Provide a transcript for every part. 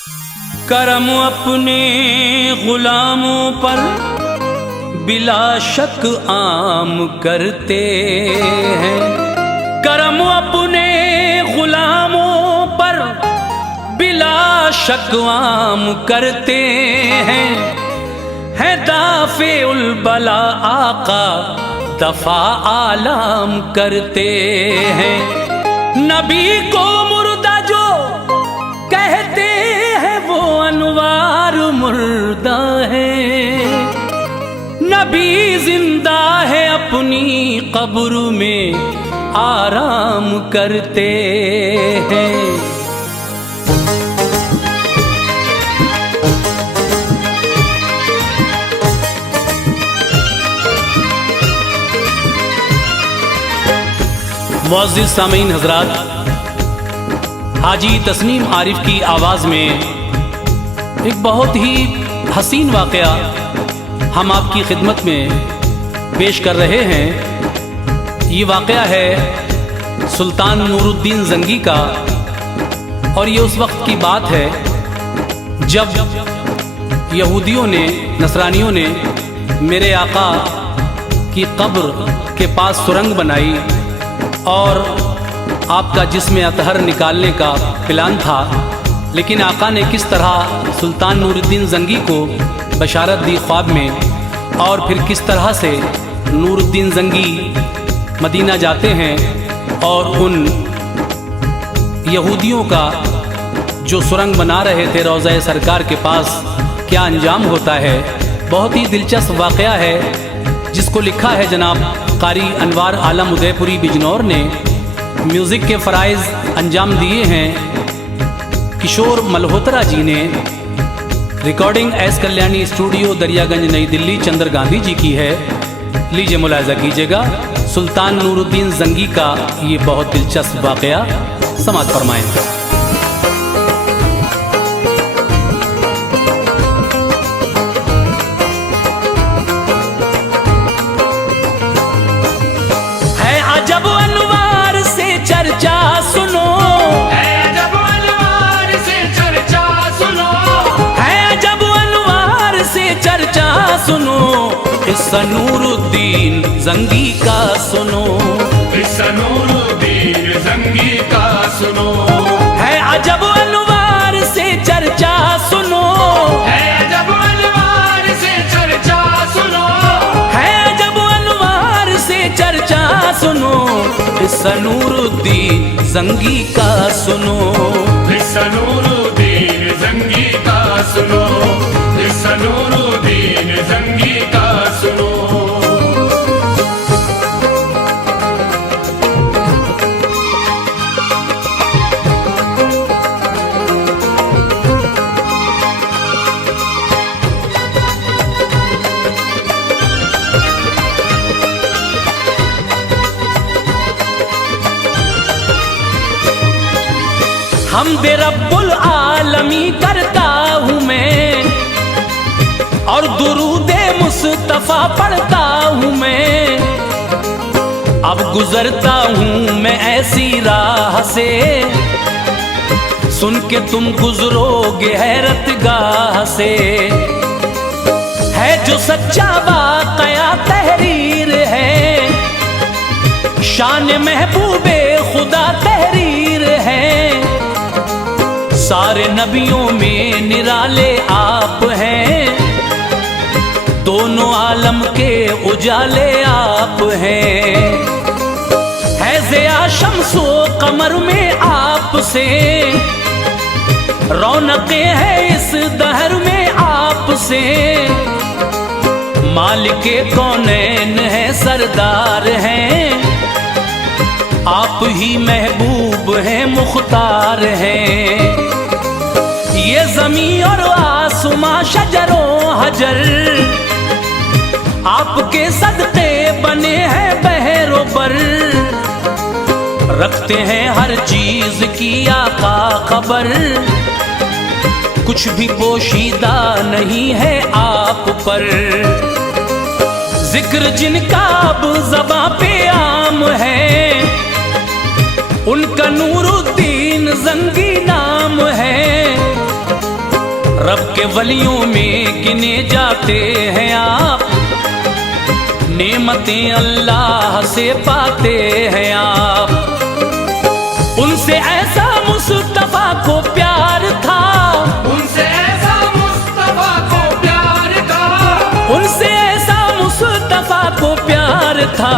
करम अपने गुलामों पर बिला शक आम करते हैं। करम अपने गुलामों पर बिला शक आम करते हैं। है दाफे उल बला आका दफा आलाम करते हैं। नबी को मुर्दा जो कहते हैं वो अनवार मुर्दा है। नबी जिंदा है अपनी कब्र में आराम करते हैं। मुअज़्ज़िज़ सामीन हज़रात, हाजी तस्नीम आरिफ की आवाज़ में एक बहुत ही हसीन वाक़या हम आपकी खिदमत में पेश कर रहे हैं। ये वाक़या है सुल्तान नूरुद्दीन ज़ंगी का, और ये उस वक्त की बात है जब यहूदियों ने, नसरानियों ने मेरे आका की कब्र के पास सुरंग बनाई और आपका जिस्म अतहर निकालने का प्लान था। लेकिन आका ने किस तरह सुल्तान नूरुद्दीन ज़ंगी को बशारत दी ख्वाब में, और फिर किस तरह से नूरुद्दीन ज़ंगी मदीना जाते हैं और उन यहूदियों का जो सुरंग बना रहे थे रोज़ा सरकार के पास क्या अंजाम होता है। बहुत ही दिलचस्प वाक़या है जिसको लिखा है जनाब कारी अनवार आलम उदयपुरी बिजनौर ने। म्यूज़िक के फ़राइज़ अंजाम दिए हैं किशोर मल्होत्रा जी ने। Recording S Kalyani studio Daryaganj नई दिल्ली चंद्र गांधी जी की है। लीजिए मुलाहिज़ा कीजिएगा सुल्तान नूरुद्दीन ज़ंगी का ये बहुत दिलचस्प वाक़या, समाअत फरमाएं। चर्चा सुनो, है अजब अनवार से चर्चा सुनो, है अजब अनवार से चर्चा सुनो। किस्सा नूरुद्दीन ज़ंगी का सुनो, किस्सा नूरुद्दीन ज़ंगी का सुनो। है अजब अनवार से चर्चा सुनो, है अजब अनवार से चर्चा सुनो, है अजब अनवार से चर्चा सुनो। किस्सा नूरुद्दीन ज़ंगी का सुनो, किस्सा नूरुद्दीन ज़ंगी का सुनो, किस्सा नूरुद्दीन ज़ंगी का सुनो। हमदे रब्बुल आलमी करता हूँ मैं और दुरूदे मुस्तफ़ा पढ़ता हूँ मैं। अब गुजरता हूँ मैं ऐसी राह से, सुन के तुम गुजरोगे हैरत गाह से। है जो सच्चा वाक़या तहरीर है, शान महबूबे खुदा तहरीर है। सारे नबियों में निराले आप हैं, दोनों आलम के उजाले आप हैं। है ज़िया शम्सो कमर में आपसे, रौनकें हैं इस दहर में आपसे। मालिके कौनैन है, सरदार हैं, आप ही महबूब हैं, मुख्तार हैं। ये ज़मीं और आसमां शजरों हजर आपके सदक़े बने हैं बहरों पर। रखते हैं हर चीज की आका खबर, कुछ भी पोशीदा नहीं है आप पर। जिक्र जिनका अब ज़बां पे आम है, उनका नूरुद्दीन ज़ंगी नाम है। रब के वलियों में गिने जाते हैं आप, नेमतें अल्लाह से पाते हैं आप। उनसे ऐसा मुस्तफा को प्यार था, उनसे ऐसा मुस्तफा को प्यार था, उनसे ऐसा मुस्तफा को प्यार था,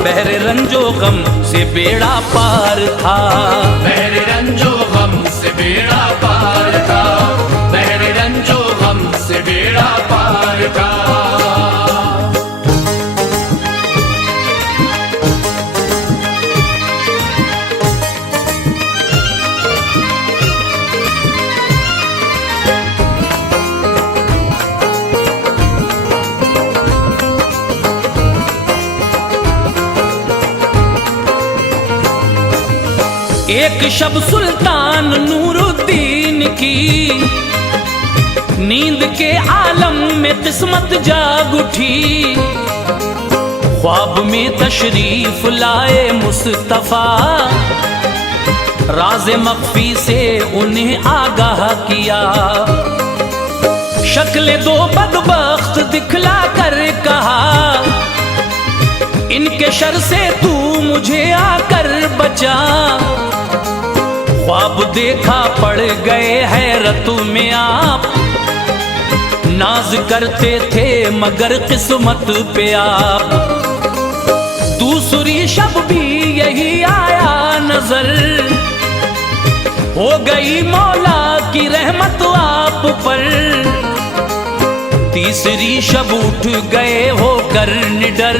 बहरे रंजो गम से बेड़ा पार था, बहरे रंजो गम से बेड़ा पार था, बहरे रंजो गम से बेड़ा पार था। एक शब सुल्तान नूरुद्दीन की नींद के आलम में किस्मत जाग उठी, ख्वाब में तशरीफ लाए मुस्तफा, राज़े मख्फी से उन्हें आगाह किया। शक्ल दो बदबख्त दिखला कर कहा, इनके शर से तू मुझे आकर बचा। ख्वाब देखा पड़ गए हैरत में आप, नाज करते थे मगर किस्मत पे आप। दूसरी शब भी यही आया नजर, हो गई मौला की रहमत आप पर। तीसरी शब उठ गए होकर निडर,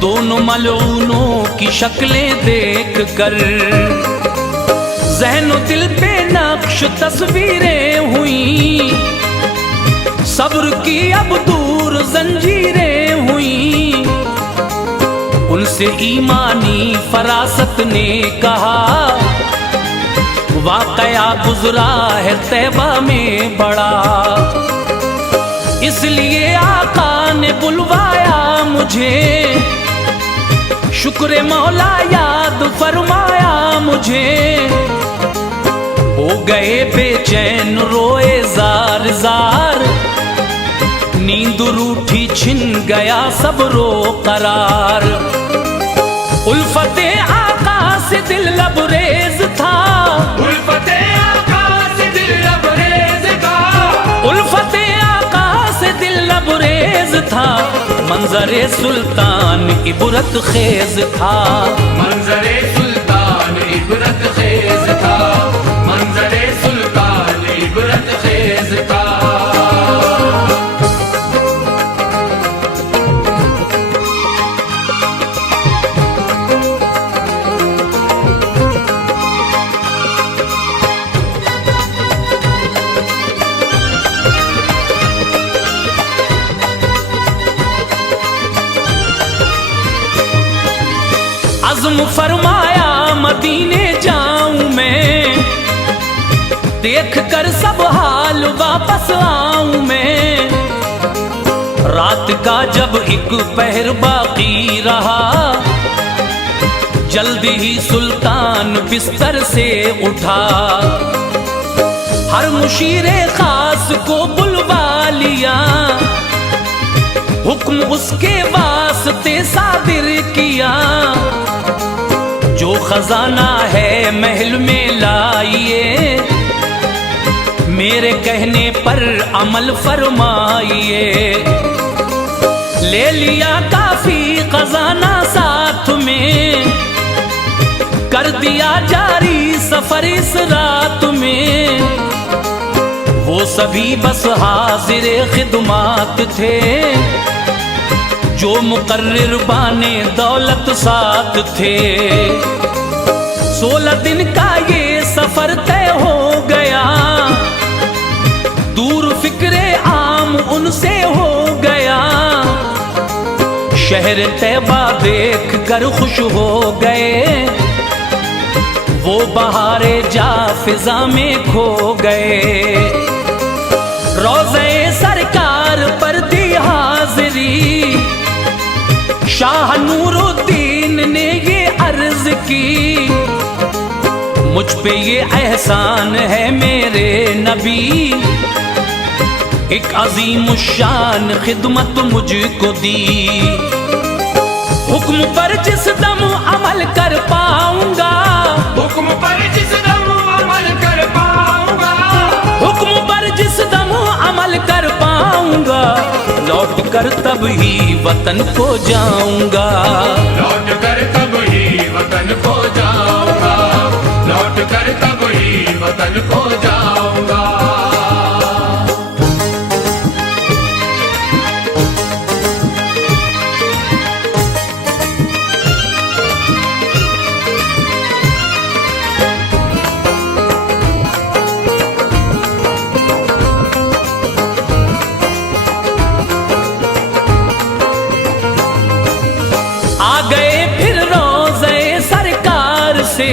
दोनों मलऊनों की शक्लें देख कर। ज़हनो दिल पे नक्श तस्वीरें हुई, सब्र की अब दूर जंजीरें हुई। उनसे ईमानी फरासत ने कहा, वाकया गुजरा है तैबा में बड़ा, इसलिए आका ने बुलवाया मुझे। शुक्र मौला याद फरमाया मुझे, हो गए बेचैन रोए जार जार, नींद रूठी छिन गया सब रो करार। उल्फते आका से दिल लबरेज था, उल्फते आका से दिल लबरेज था, उल्फते आका से दिल लबरेज था। मंजरे सुल्तान इबरत खेज था, मंजरे सुल्तान इबरत खेज था, मंजरे सुल्तान इबरत खेज था। अज़्म फरमाया मदीने जाऊं मैं, देख कर सब हाल वापस आऊं मैं। रात का जब एक पहर बाकी रहा, जल्दी ही सुल्तान बिस्तर से उठा। हर मुशीरे खास को बुलवा लिया, हुक्म उसके वास्ते सादिर किया। जो खजाना है महल में लाइए, मेरे कहने पर अमल फरमाइए। ले लिया काफी खजाना साथ में, कर दिया जारी सफर इस रात में। वो सभी बस हाजिर खिदमात थे, जो मुकर्रिर बाने दौलत साथ थे। 16 दिन का ये सफर तय हो गया, दूर फिक्रे आम उनसे हो गया। शहर तैबा देख कर खुश हो गए, वो बहारे जा फिजा में खो गए। रोज़े सरकार पर दी हाजिरी, शाह नूरुद्दीन ने ये अर्ज की। मुझ पे ये एहसान है मेरे नबी एक अजीम शान खिदमत मुझको दी। हुक्म पर जिस दम अमल कर पाऊंगा, हुक्म पर जिस दम अमल कर पाऊंगा, हुक्म पर जिस दम अमल कर पाऊंगा, लौट कर तब ही वतन को जाऊंगा। लौट कर तब ही वतन को जाऊंगा, लौट कर तब ही वतन को जाऊंगा। आ गए फिर रोज़े सरकार से,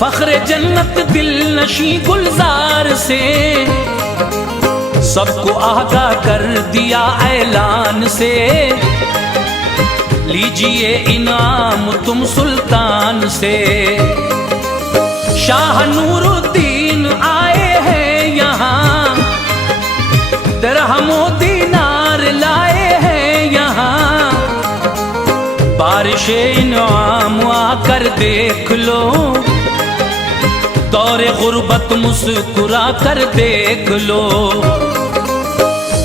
फख्र जन्नत दिल नशी गुलजार से, सबको आगाह कर दिया ऐलान से, लीजिए इनाम तुम सुल्तान से। शाह नूरुद्दीन आए हैं यहाँ, दिरहमो दीनार लाए हैं यहाँ, बारिशे इनाम आकर देख लो, दौरे गुर्बत मुस्कुरा कर देख लो।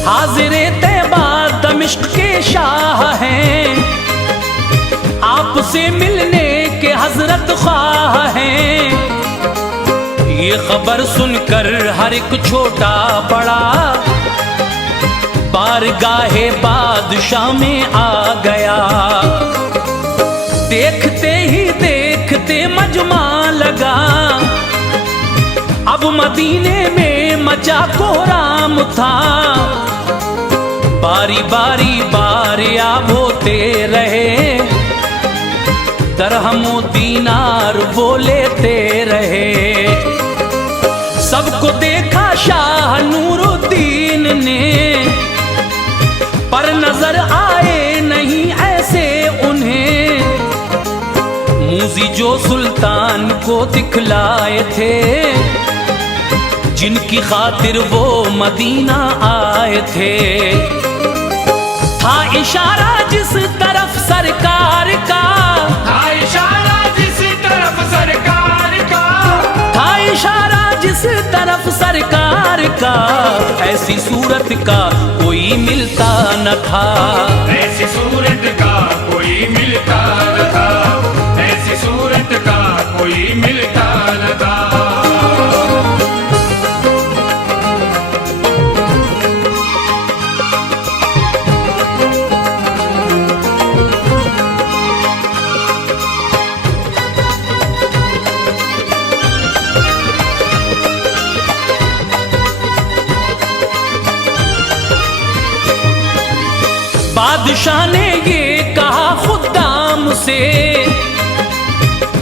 हाजिरे तैबा दमिश्क के शाह हैं, आपसे मिलने के हजरत ख्वाह हैं। ये खबर सुनकर हर एक छोटा बड़ा बारगाहे बादशाह में आ गया। देखते ही देखते मजमा लगा, अब मदीने में मचा कोहराम था। बारी बारी बारियाब होते रहे, दरहमो दीनार वो लेते रहे। सबको देखा शाह नूरुद्दीन ने, पर नजर आए नहीं ऐसे उन्हें। मूजी जो सुल्तान को दिखलाए थे, जिनकी खातिर वो मदीना आए थे। था इशारा जिस तरफ सरकार का, था इशारा जिस तरफ सरकार का, था इशारा जिस तरफ सरकार का, ऐसी सूरत का कोई मिलता न था। ऐसी सूरत का कोई मिलता न था, ऐसी सूरत का कोई मिलता न था। बादशाह ने ये कहा खुदाम से,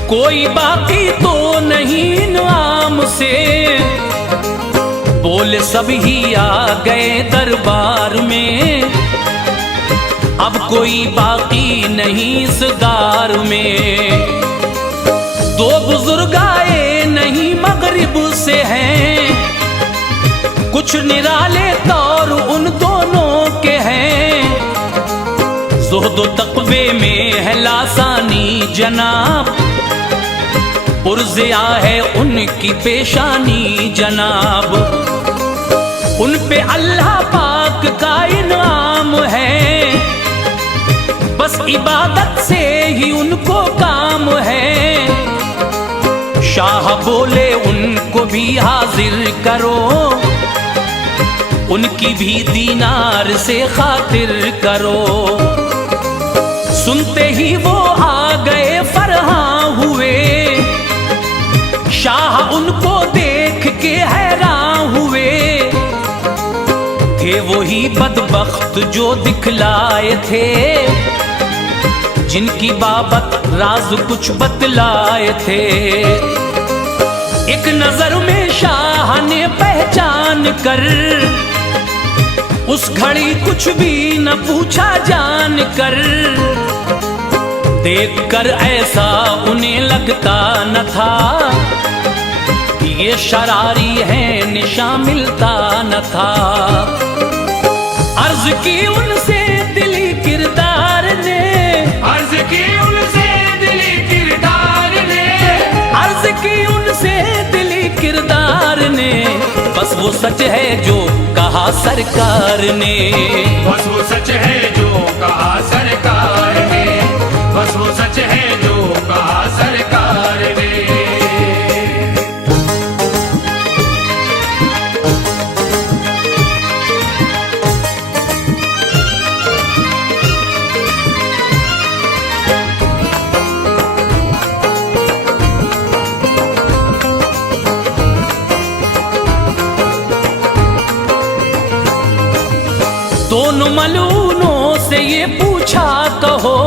कोई बाकी तो नहीं इनाम से। बोले सभी आ गए दरबार में, अब कोई बाकी नहीं इस दार में। दो बुजुर्ग आए नहीं मगरिब से हैं, कुछ निराले तौर उन दोनों के हैं। ज़ुहद व तक़वे में है लासानी जनाब, पुरज़िया है उनकी पेशानी जनाब। उन पे अल्लाह पाक का इनाम है, बस इबादत से ही उनको काम है। शाह बोले उनको भी हाजिर करो, उनकी भी दीनार से खातिर करो। सुनते ही वो आ गए फरहां हुए, शाह उनको देख के हैरान हुए। थे वही बदबख्त जो दिखलाए थे, जिनकी बाबत राज कुछ बतलाए थे। एक नजर में शाह ने पहचान कर, उस घड़ी कुछ भी न पूछा जान कर। देख कर ऐसा उन्हें लगता न था, ये शरारी है निशा मिलता न था। अर्ज की उनसे दिली किरदार ने, अर्ज की उनसे दिली किरदार ने, अर्ज की उनसे दिली किरदार ने, बस वो सच है जो कहा सरकार ने, बस वो सच है जो कहा सरकार ने, बस वो सच है जो कहा सरकार ने। दोनों मलूनों से ये पूछा कहो,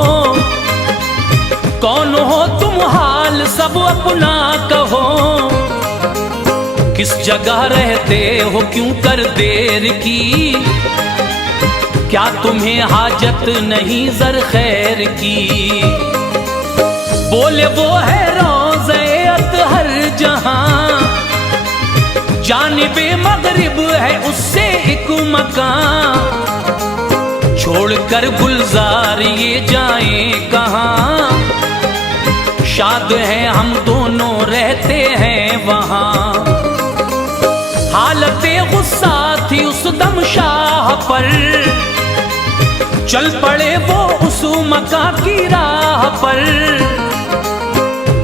कौन हो तुम हाल सब अपना कहो, किस जगह रहते हो क्यों कर देर की, क्या तुम्हें हाजत नहीं जर खैर की। बोले वो है रोज़े अतहर जहां, जानिबे मगरिब है उससे एक मकान, छोड़कर गुलजार ये जाएं कहाँ, शाद हैं हम दोनों रहते हैं वहाँ। हालते गुस्सा थी उस दम शाह पर, चल पड़े वो उस मका की राह पर,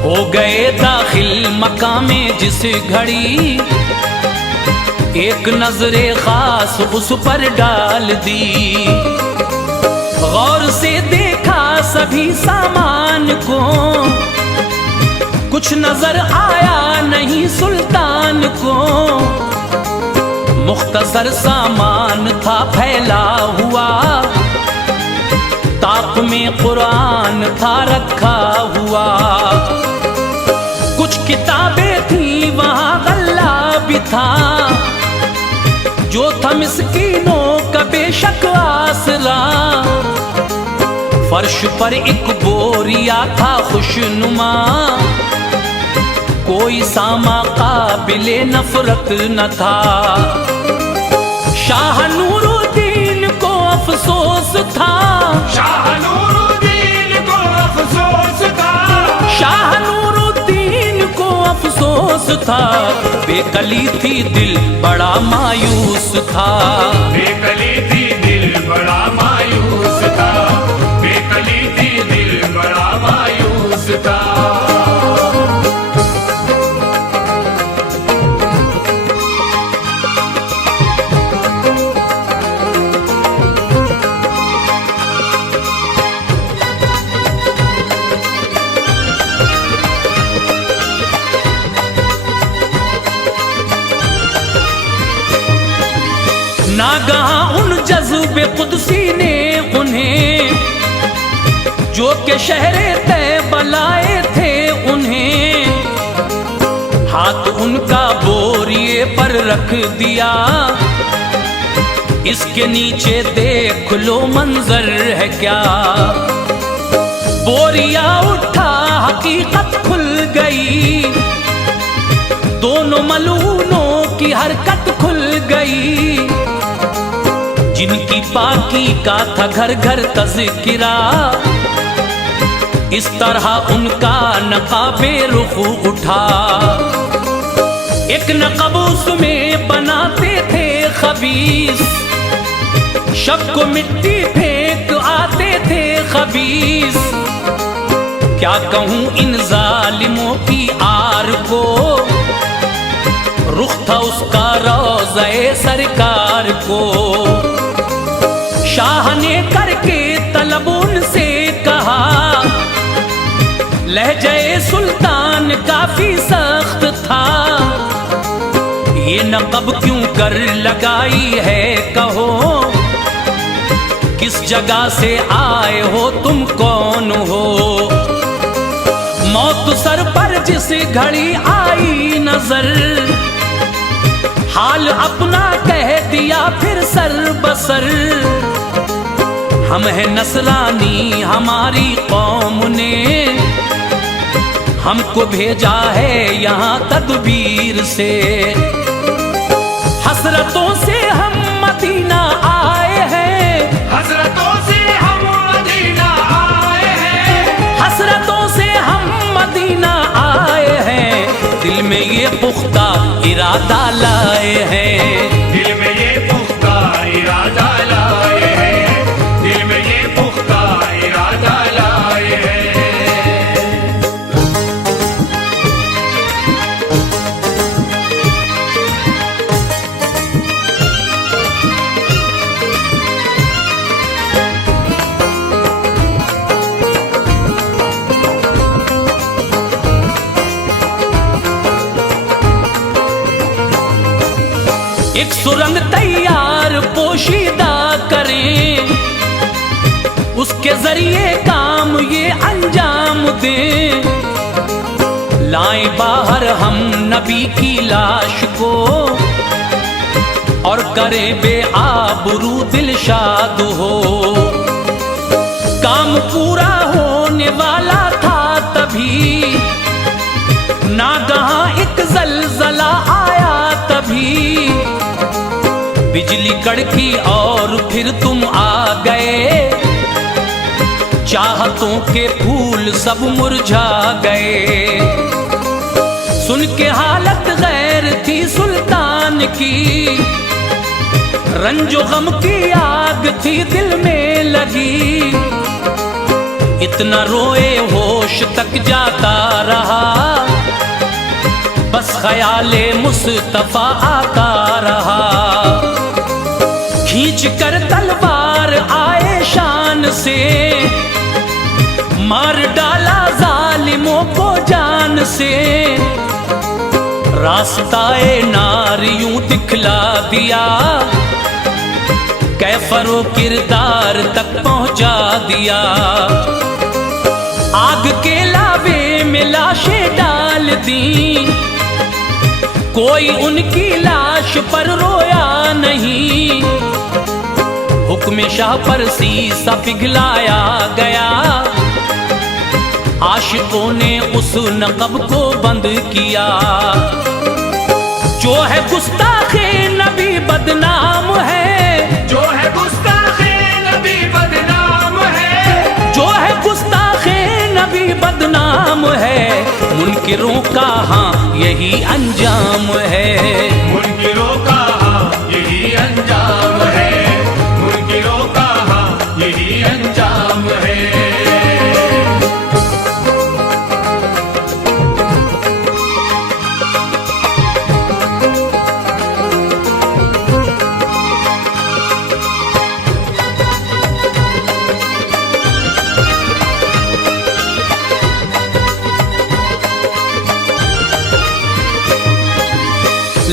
हो गए दाखिल मका में जिस घड़ी, एक नजरे खास उस पर डाल दी। गौर से देखा सभी सामान को, कुछ नजर आया नहीं सुल्तान को, मुख्तसर सामान था फैला हुआ, ताक में कुरान था रखा हुआ, कुछ किताबें थी वहां गल्ला भी था, जो था मिस्कीनों का बेशक आसरा। फर्श पर एक बोरिया था खुशनुमा, कोई सामा काबिले नफरत न था। शाह नूरुद्दीन को अफसोस था, शाह नूरुद्दीन को अफसोस था, शाह नूरुद्दीन को अफसोस था, बेकली थी दिल बड़ा मायूस था, बेकली थी दिल बड़ा मायूस था, बेकली थी दिल बड़ा मायूस था। नागहां उन जज्बे कुदसी ने उन्हें, जो के शहरे तैबा लाए थे उन्हें, हाथ उनका बोरिए पर रख दिया, इसके नीचे देख लो मंजर है क्या। बोरिया उठा हकीकत खुल गई, दोनों मलूनों की हरकत खुल गई, जिनकी पाकी का था घर घर तज़किरा, इस तरह उनका नकाबे रुख उठा। एक नक़ब उसमें बनाते थे खबीस, शब को मिट्टी फेंक आते थे खबीस, क्या कहूँ इन जालिमों की आर को, रुख था उसका रोज़े सरकार को। शाह ने करके तलब उनसे कहा, लहजे सुल्तान काफी सख्त था, ये नक़ब क्यों कर लगाई है कहो, किस जगह से आए हो तुम कौन हो। मौत सर पर जिस घड़ी आई नजर, हाल अपना कह दिया फिर सर बसर। हम है नसरानी हमारी कौम ने, हमको भेजा है यहाँ तदबीर से। हसरतों से हम मदीना आए हैं, हसरतों से हम मदीना आए हैं, हसरतों से हम मदीना आए हैं। दिल में ये पुख्ता इरादा लाए हैं, दिल में ये पुख्ता इरादा लाए हैं, दिल में ये पुख्ता इरादा लाए हैं। एक सुरंग तैयार पोशीदा करें, उसके जरिए काम ये अंजाम दें। लाएं बाहर हम नबी की लाश को, और करें बेआबरू दिल शाद हो। काम पूरा होने वाला था तभी, नागहां एक जलजला आया तभी। बिजली कड़की और फिर तुम आ गए, चाहतों के फूल सब मुरझा गए। सुन के हालत गैर थी सुल्तान की, रंजो गम की आग थी दिल में लगी। इतना रोए होश तक जाता रहा, बस ख्याले मुस्तफा आता रहा। खींच कर तलवार आए शान से, मार डाला जालिमों को जान से। रास्ताए नार यूं दिखला दिया, कैफरो किरदार तक पहुंचा दिया। आग के लावे में लाशें डाल दी, कोई उनकी लाश पर रोया नहीं। हुक्म शाह पर शीशा पिघलाया गया, आशिकों ने उस नक़ब को बंद किया। जो है गुस्ताखे नबी बदनाम है, जो है गुस्ताखे नबी बदनाम है, जो है गुस्ताखे नबी बदनाम है। मुनकिरों का हाँ यही अंजाम है, मुनकिरों का हाँ यही अंजाम है, मुनकिरों का हाँ यही अंजाम है।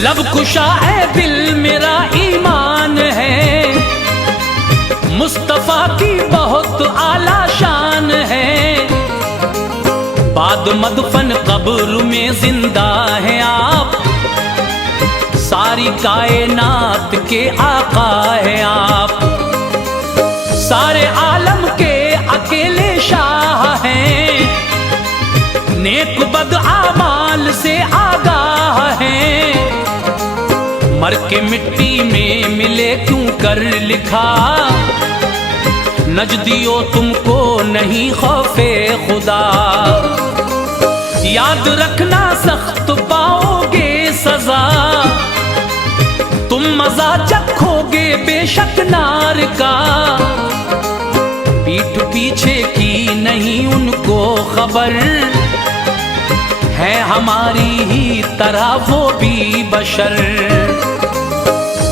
लब खुशा है दिल मेरा ईमान है, मुस्तफा की बहुत आला शान है। बाद मदफन कब्र में जिंदा हैं आप, सारी कायनात के आका हैं आप। सारे आलम के अकेले शाह हैं, नेक बद आमाल से आगाह हैं। मर के मिट्टी में मिले क्यों कर लिखा, नजदियो तुमको नहीं खौफे खुदा। याद रखना सख्त पाओगे सजा, तुम मजा चखोगे बेशक नार का। पीठ पीछे की नहीं उनको खबर, है हमारी ही तरह वो भी बशर।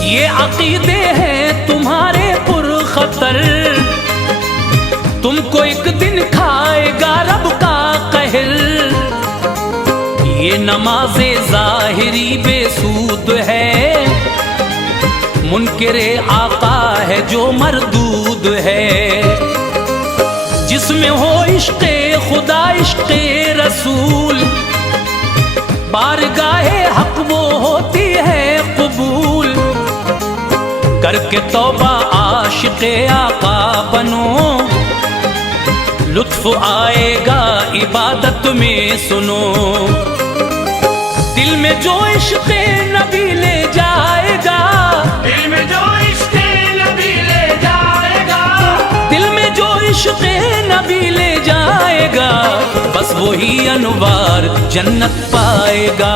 ये अकीदे हैं तुम्हारे पुरखतर, तुमको एक दिन खाएगा रब का कहर। ये नमाज़े ज़ाहिरी बेसूद है, मुनकिरे आका है जो मरदूद है। जिसमें हो इश्क़े खुदा इश्क़े रसूल, बारगाहे हक वो होती है कबूल। करके तौबा आशिक़े आका बनो, लुत्फ आएगा इबादत में सुनो। दिल में जो इश्क़ नबी ले जाएगा, दिल में जो इश्क़ नबी ले जाएगा, दिल में जो इश्क़ नबी ले जाएगा, बस वही अनवार जन्नत पाएगा।